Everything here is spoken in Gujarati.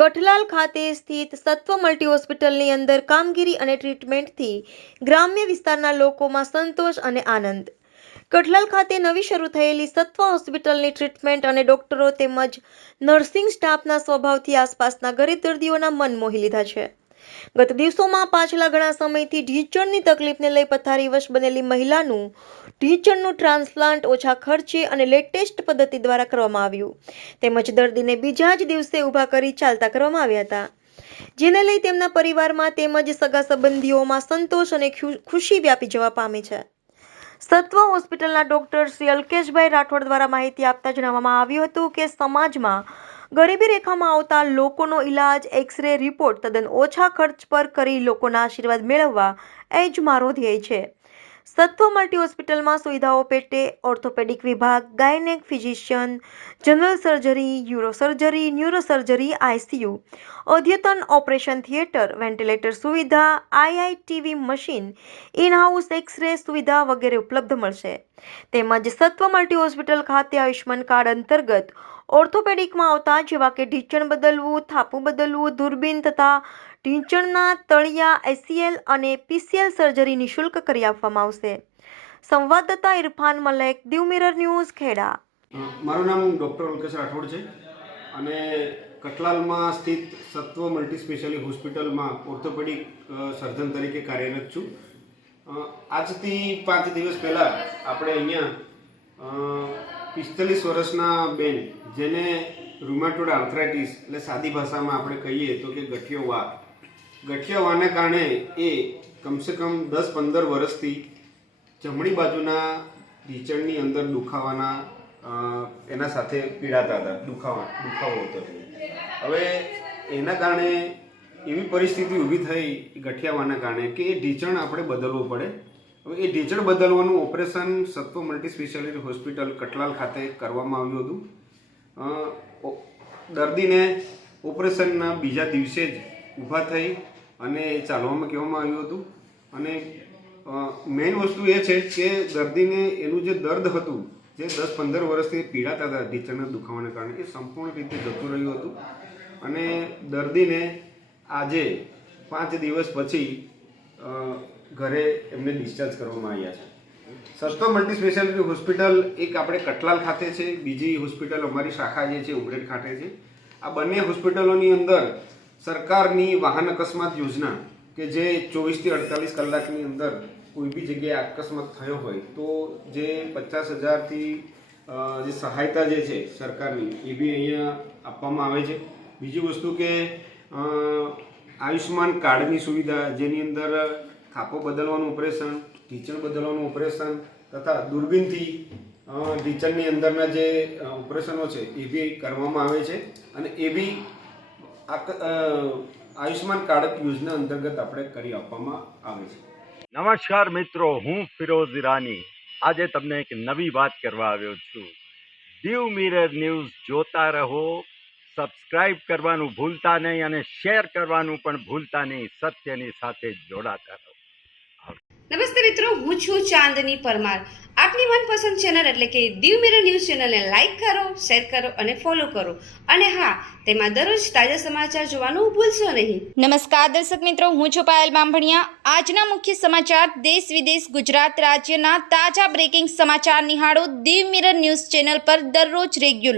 કઠલાલ ખાતે સ્થિત સત્વ મલ્ટી હોસ્પિટલની અંદર કામગીરી અને ટ્રીટમેન્ટથી ગ્રામ્ય વિસ્તારના લોકોમાં સંતોષ અને આનંદ. કઠલાલ ખાતે નવી શરૂ થયેલી સત્વ હોસ્પિટલની ટ્રીટમેન્ટ અને ડોક્ટરો તેમજ નર્સિંગ સ્ટાફના સ્વભાવથી આસપાસના ગરીબ દર્દીઓના મન મોહી લીધા છે. ગત દિવસોમાં પાછલા ઘણા સમયથી ઢીંચણની તકલીફને લઈ પથારીવશ બનેલી મહિલાનું ઢીંચણનું ટ્રાન્સપ્લાન્ટ ઓછા ખર્ચે અને લેટેસ્ટ પદ્ધતિ દ્વારા કરવામાં આવ્યું, તેમજ દર્દીને બીજા જ દિવસે ઊભા કરી ચાલતા કરવામાં આવ્યા હતા, જેને લઈ તેમના પરિવારમાં તેમજ સગા સંબંધીઓમાં સંતોષ અને ખુશી વ્યાપી જવા પામી છે. સત્વ હોસ્પિટલના ડોક્ટર શ્રી અલ્કેશભાઈ રાઠોડ દ્વારા માહિતી આપતા જણાવવામાં આવ્યું હતું કે સમાજમાં ગરીબી રેખામાં આવતા લોકોનો ઇલાજ એક્સ-રે રિપોર્ટ તદ્દન ઓછા ખર્ચ પર કરી લોકોના આશીર્વાદ મેળવવા એ જ મારો ધ્યેય છે. સત્વ મલ્ટી હોસ્પિટલમાં સુવિધાઓ પેટે ઓર્થોપેડિક વિભાગ, gynaec physician, general surgery, urosurgery, neurosurgery, ICU, અદ્યતન ઓપરેશન થિયેટર, વેન્ટિલેટર સુવિધા, આઈઆઈટીવી મશીન, ઇન-હાઉસ એક્સ-રે સુવિધા વગેરે ઉપલબ્ધ મળશે. તેમજ સત્વ મલ્ટી હોસ્પિટલ ખાતે આયુષ્યમાન કાર્ડ અંતર્ગત ઓર્થોપેડિકમાં આવતા જેવા કે ઢીંચણ બદલવું, થાપું બદલવું, દૂરબીન તથા ઢીંચણના તળિયા, એસીએલ અને પીસીએલ સર્જરી નિઃશુલ્ક કરી આપવામાં આવશે. સંવાદદાતા ઇરફાન મલેક, દીવ મિરર ન્યૂઝ, ખેડા. મારું નામ ડૉક્ટર અલ્કેશ રાઠોડ છે અને કઠલાલમાં સ્થિત સત્વ મલ્ટી સ્પેશિયાલિટી હોસ્પિટલમાં ઓર્થોપેડિક સર્જન તરીકે કાર્યરત છું. આજથી 5 દિવસ પહેલાં આપણે અહીંયા 45 વર્ષના બેન, જેને રૂમેટોઇડ આર્થરાઇટિસ એટલે સાદી ભાષામાં આપણે કહીએ તો કે ગઠિયા વાને કારણે એ કમસે કમ 10-15 વર્ષથી જમણી બાજુના ઢીંચણની અંદર દુખાવાના એના સાથે પીડાતા હતા, દુખાવો હતો. હવે એના કારણે એવી પરિસ્થિતિ ઊભી થઈ ગઠિયાવાના કારણે કે એ ઢીંચણ આપણે બદલવું પડે. હવે એ ઢીંચણ બદલવાનું operation Satva multi speciality hospital Kathlal ખાતે કરવામાં આવ્યું હતું. દર્દીને ઓપરેશનના બીજા દિવસે જ ઊભા થઈ અને ચાલવામાં કહેવામાં આવ્યું હતું. અને મેઇન વસ્તુ એ છે કે દર્દીને એનું જે દર્દ હતું, જે 10-15 વર્ષથી પીડાતા હતા ઢીંચણના દુખાવાને કારણે, એ સંપૂર્ણ રીતે જતું રહ્યું હતું. અને દર્દીને આજે 5 દિવસ પછી ઘરે એમને ડિસ્ચાર્જ કરવામાં આવ્યા છે. સત્વ મલ્ટી સ્પેશિયાલિટી હોસ્પિટલ એક આપણે કઠલાલ ખાતે છે, બીજી હોસ્પિટલ અમારી શાખા જે છે ઉમરેઠ ખાતે છે. આ બંને હોસ્પિટલોની અંદર સરકારની વાહન અકસ્માત યોજના કે જે 24 થી 48 કલાકની અંદર કોઈ બી જગ્યાએ અકસ્માત થયો હોય તો જે 50,000થી જે સહાયતા જે છે સરકારની, એ બી અહીંયા આપવામાં આવે છે. બીજી વસ્તુ કે આયુષ્યમાન કાર્ડની સુવિધા, જેની અંદર થાપો બદલવાનું ઓપરેશન, ઢીંચણ બદલવાનું ઓપરેશન તથા દૂરબીનથી ઢીંચણની અંદરના જે ઓપરેશનો છે એ બી કરવામાં આવે છે. અને એ બી આયુષ્યમાન કાર્ડ યોજના અંતર્ગત આપણે કરી આપવામાં આવે છે. નમસ્કાર મિત્રો, હું ફિરોઝ ઈરાની આજે તમને એક નવી વાત કરવા આવ્યો છું. દીવ મિરર ન્યૂઝ જોતા રહો, સબસ્ક્રાઇબ કરવાનું ભૂલતા નહીં અને શેર કરવાનું પણ ભૂલતા નહીં. સત્યની સાથે જોડાતા રહો. નમસ્તે મિત્રો, હું છું ચાંદની પરમાર. આપની મનપસંદ ચેનલ એટલે કે દીવ મિરર ન્યૂઝ ચેનલને લાઈક કરો, શેર કરો અને ફોલો કરો. અને હા, તેમાં દરરોજ તાજા સમાચાર જોવાનું ભૂલશો નહીં. નમસ્કાર દર્શક મિત્રો, હું છું પાયલ બામભણિયા. આજના મુખ્ય સમાચાર, દેશ વિદેશ, ગુજરાત રાજ્યના તાજા બ્રેકિંગ સમાચાર નિહાળો દીવ મિરર ન્યૂઝ ચેનલ પર દરરોજ રેગ્યુલર.